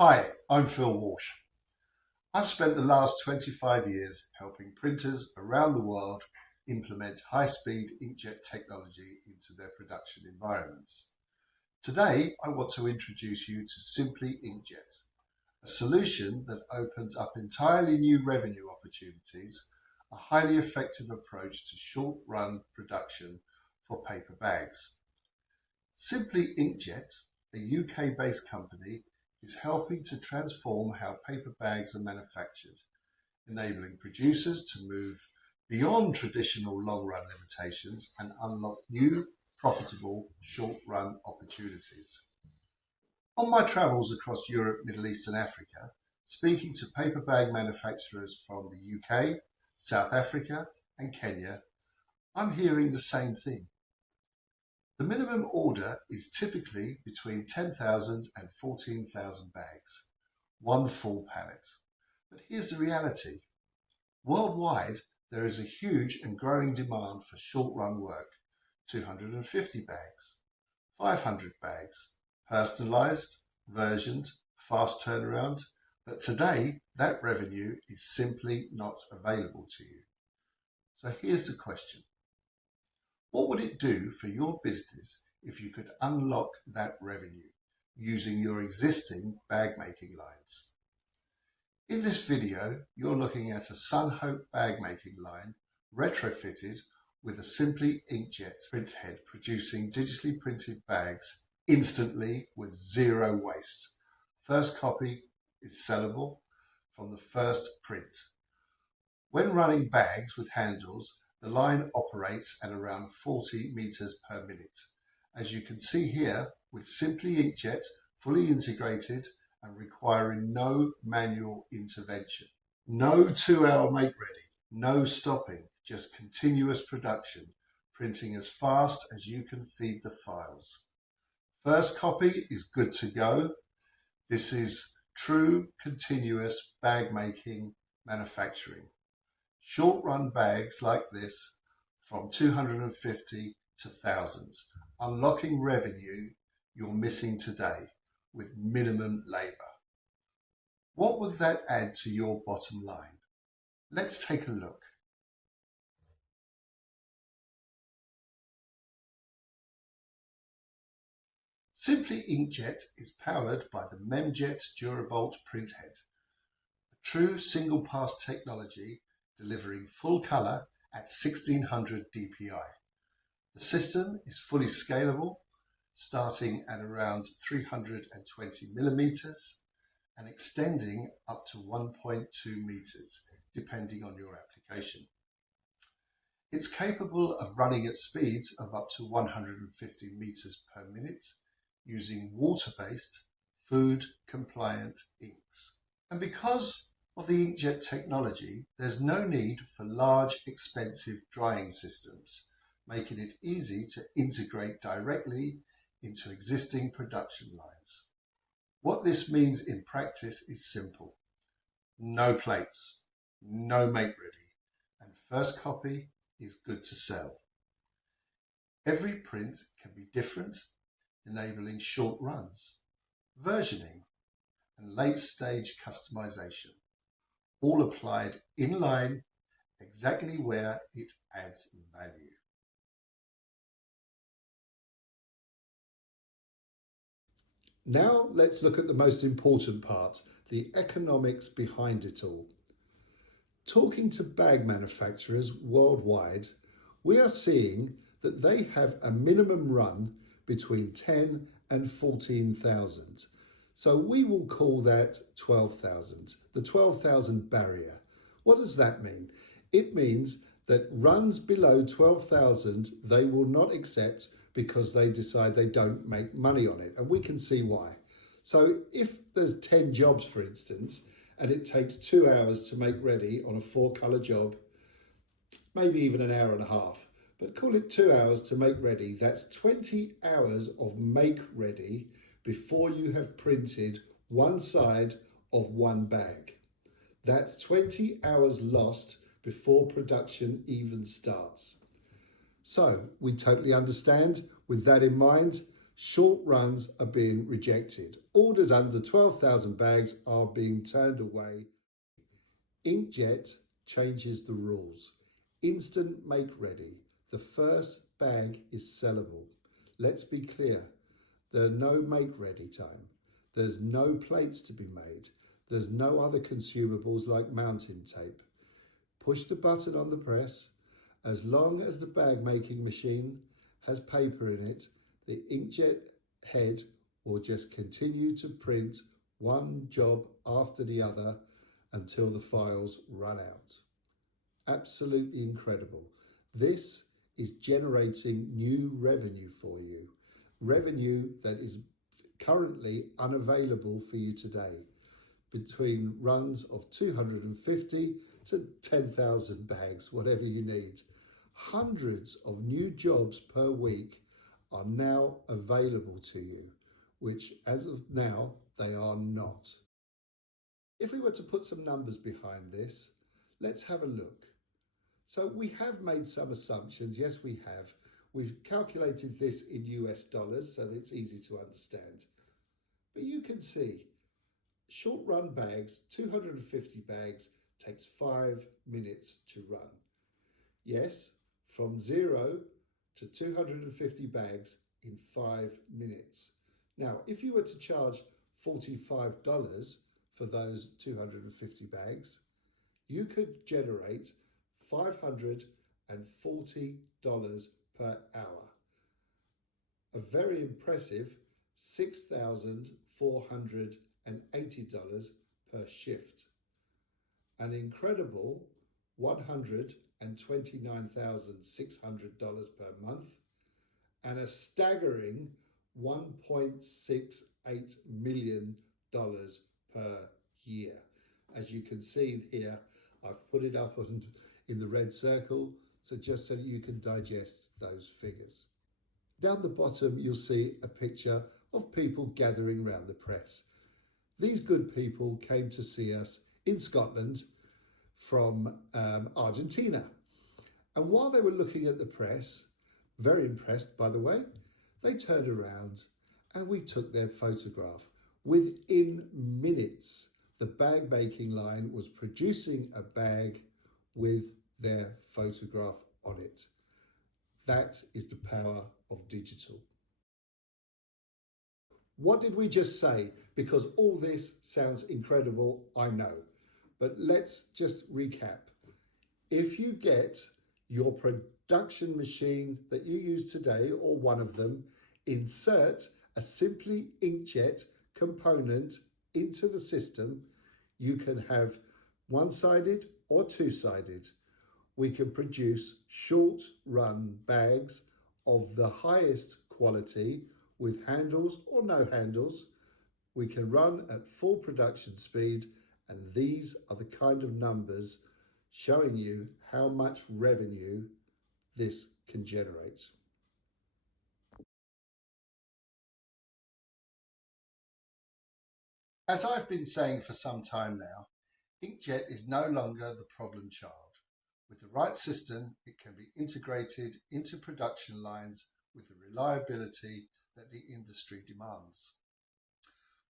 Hi, I'm Phil Walsh. I've spent the last 25 years helping printers around the world implement high-speed inkjet technology into their production environments. Today, I want to introduce you to Simply Inkjet, a solution that opens up entirely new revenue opportunities, a highly effective approach to short-run production for paper bags. Simply Inkjet, a UK-based company, is helping to transform how paper bags are manufactured, enabling producers to move beyond traditional long-run limitations and unlock new, profitable, short-run opportunities. On my travels across Europe, Middle East and Africa, speaking to paper bag manufacturers from the UK, South Africa and Kenya, I'm hearing the same thing. The minimum order is typically between 10,000 and 14,000 bags, one full pallet. But here's the reality. Worldwide, there is a huge and growing demand for short-run work, 250 bags, 500 bags, personalised, versioned, fast turnaround, but today that revenue is simply not available to you. So here's the question. What would it do for your business if you could unlock that revenue using your existing bag making lines? In this video, you're looking at a Sunhope bag making line retrofitted with a Simply Inkjet print head producing digitally printed bags instantly with zero waste. First copy is sellable from the first print. When running bags with handles, the line operates at around 40 meters per minute. As you can see here, with Simply Inkjet fully integrated and requiring no manual intervention. No 2-hour make ready, no stopping, just continuous production, printing as fast as you can feed the files. First copy is good to go. This is true continuous bag making manufacturing. Short-run bags like this from 250 to thousands, unlocking revenue you're missing today with minimum labour. What would that add to your bottom line? Let's take a look. Simply Inkjet is powered by the Memjet Durabolt printhead, a true single-pass technology delivering full colour at 1600 dpi. The system is fully scalable, starting at around 320 millimeters and extending up to 1.2 meters, depending on your application. It's capable of running at speeds of up to 150 meters per minute using water-based, food-compliant inks. And because of the inkjet technology, there's no need for large, expensive drying systems, making it easy to integrate directly into existing production lines. What this means in practice is simple. No plates, no make ready, and first copy is good to sell. Every print can be different, enabling short runs, versioning, and late-stage customization, all applied in line exactly where it adds value. Now let's look at the most important part, the economics behind it all. Talking to bag manufacturers worldwide, we are seeing that they have a minimum run between 10 and 14,000. So we will call that 12,000, the 12,000 barrier. What does that mean? It means that runs below 12,000 they will not accept because they decide they don't make money on it. And we can see why. So if there's 10 jobs, for instance, and it takes 2 hours to make ready on a 4-colour job, maybe even an hour and a half, but call it 2 hours to make ready. That's 20 hours of make ready before you have printed one side of one bag. That's 20 hours lost before production even starts. So we totally understand. With that in mind, Short runs are being rejected. Orders under 12,000 bags are being turned away. Inkjet changes the rules. Instant make ready. The first bag is sellable. Let's be clear. There's no make ready time. There's no plates to be made. There's no other consumables like mounting tape. Push the button on the press. As long as the bag making machine has paper in it, the inkjet head will just continue to print one job after the other until the files run out. Absolutely incredible. This is generating new revenue for you. Revenue that is currently unavailable for you today, between runs of 250 to 10,000 bags, whatever you need. Hundreds of new jobs per week are now available to you, which as of now, they are not. If we were to put some numbers behind this, let's have a look. So we have made some assumptions. Yes, we have. We've calculated this in US dollars so that it's easy to understand. But you can see, short run bags, 250 bags, takes 5 minutes to run. Yes, from 0 to 250 bags in 5 minutes. Now, if you were to charge $45 for those 250 bags, you could generate $540 per hour. A very impressive $6,480 per shift. An incredible $129,600 per month, and a staggering $1.68 million per year. As you can see here, I've put it up in the red circle, so just so that you can digest those figures. Down the bottom, you'll see a picture of people gathering around the press. These good people came to see us in Scotland from Argentina. And while they were looking at the press, very impressed by the way, they turned around and we took their photograph. Within minutes, the bag making line was producing a bag with their photograph on it. That is the power of digital. What did we just say? Because all this sounds incredible, I know. But let's just recap. If you get your production machine that you use today, or one of them, insert a Simply Inkjet component into the system, you can have one-sided or two-sided. We can produce short run bags of the highest quality with handles or no handles. We can run at full production speed, and these are the kind of numbers showing you how much revenue this can generate. As I've been saying for some time now, inkjet is no longer the problem child. With the right system, it can be integrated into production lines with the reliability that the industry demands.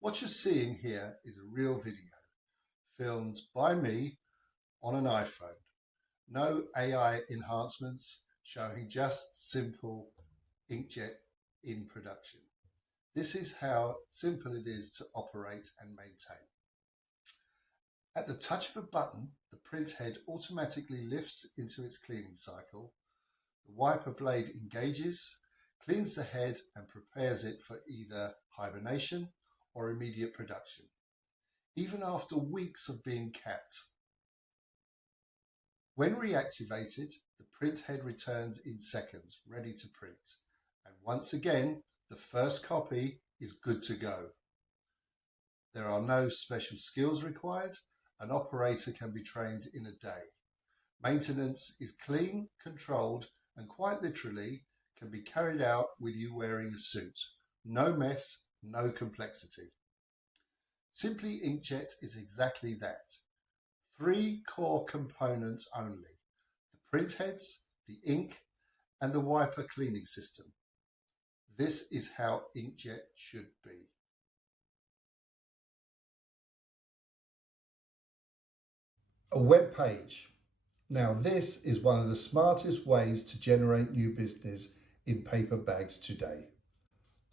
What you're seeing here is a real video, filmed by me on an iPhone. No AI enhancements, showing just simple inkjet in production. This is how simple it is to operate and maintain. At the touch of a button, the print head automatically lifts into its cleaning cycle. The wiper blade engages, cleans the head and prepares it for either hibernation or immediate production, even after weeks of being capped. When reactivated, the print head returns in seconds, ready to print. And once again, the first copy is good to go. There are no special skills required. An operator can be trained in a day. Maintenance is clean, controlled, and quite literally can be carried out with you wearing a suit. No mess, no complexity. Simply Inkjet is exactly that. 3 core components only: the print heads, the ink, and the wiper cleaning system. This is how inkjet should be. A web page. Now this is one of the smartest ways to generate new business in paper bags today.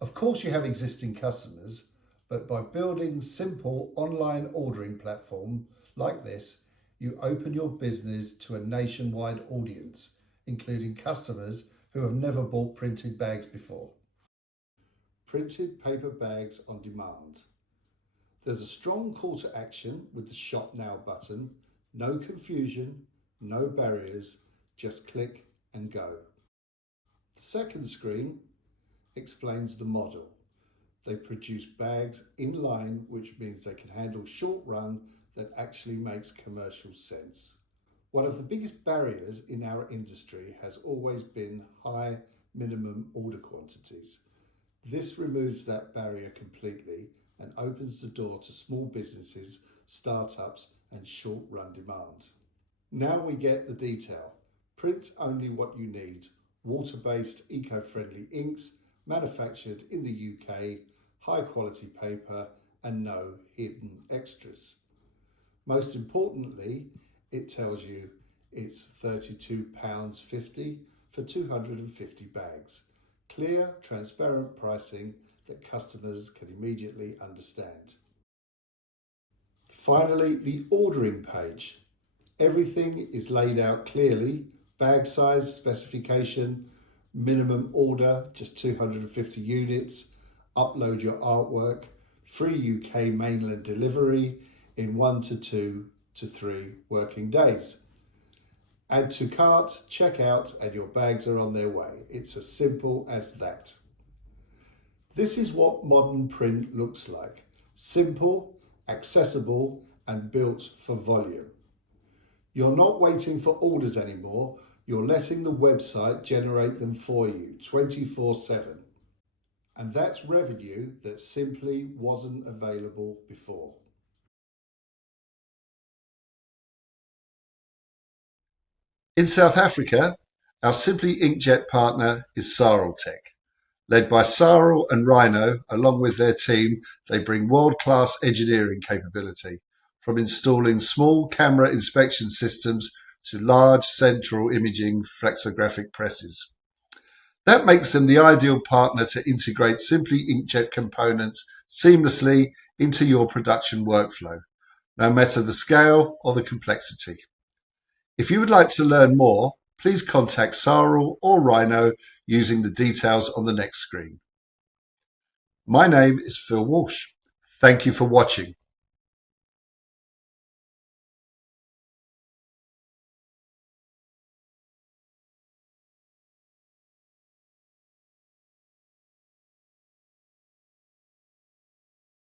Of course you have existing customers, but by building simple online ordering platform like this, you open your business to a nationwide audience, including customers who have never bought printed bags before. Printed paper bags on demand. There's a strong call to action with the Shop Now button. No confusion, no barriers, just click and go. The second screen explains the model. They produce bags in line, which means they can handle short run that actually makes commercial sense. One of the biggest barriers in our industry has always been high minimum order quantities. This removes that barrier completely and opens the door to small businesses, startups and short run demand. Now we get the detail. Print only what you need. Water-based, eco-friendly inks, manufactured in the UK, high quality paper and no hidden extras. Most importantly, it tells you it's £32.50 for 250 bags. Clear, transparent pricing that customers can immediately understand. Finally, the ordering page. Everything is laid out clearly. Bag size, specification, minimum order, just 250 units. Upload your artwork. Free UK mainland delivery in 1 to 2 to 3 working days. Add to cart, check out, and your bags are on their way. It's as simple as that. This is what modern print looks like. Simple, accessible, and built for volume. You're not waiting for orders anymore. You're letting the website generate them for you 24/7. And that's revenue that simply wasn't available before. In South Africa, our Simply Inkjet partner is Saraltech. Led by Sarel and Rhino, along with their team, they bring world-class engineering capability, from installing small camera inspection systems to large central imaging flexographic presses. That makes them the ideal partner to integrate Simply Inkjet components seamlessly into your production workflow, no matter the scale or the complexity. If you would like to learn more, please contact Sarel or Rhino using the details on the next screen. My name is Phil Walsh. Thank you for watching.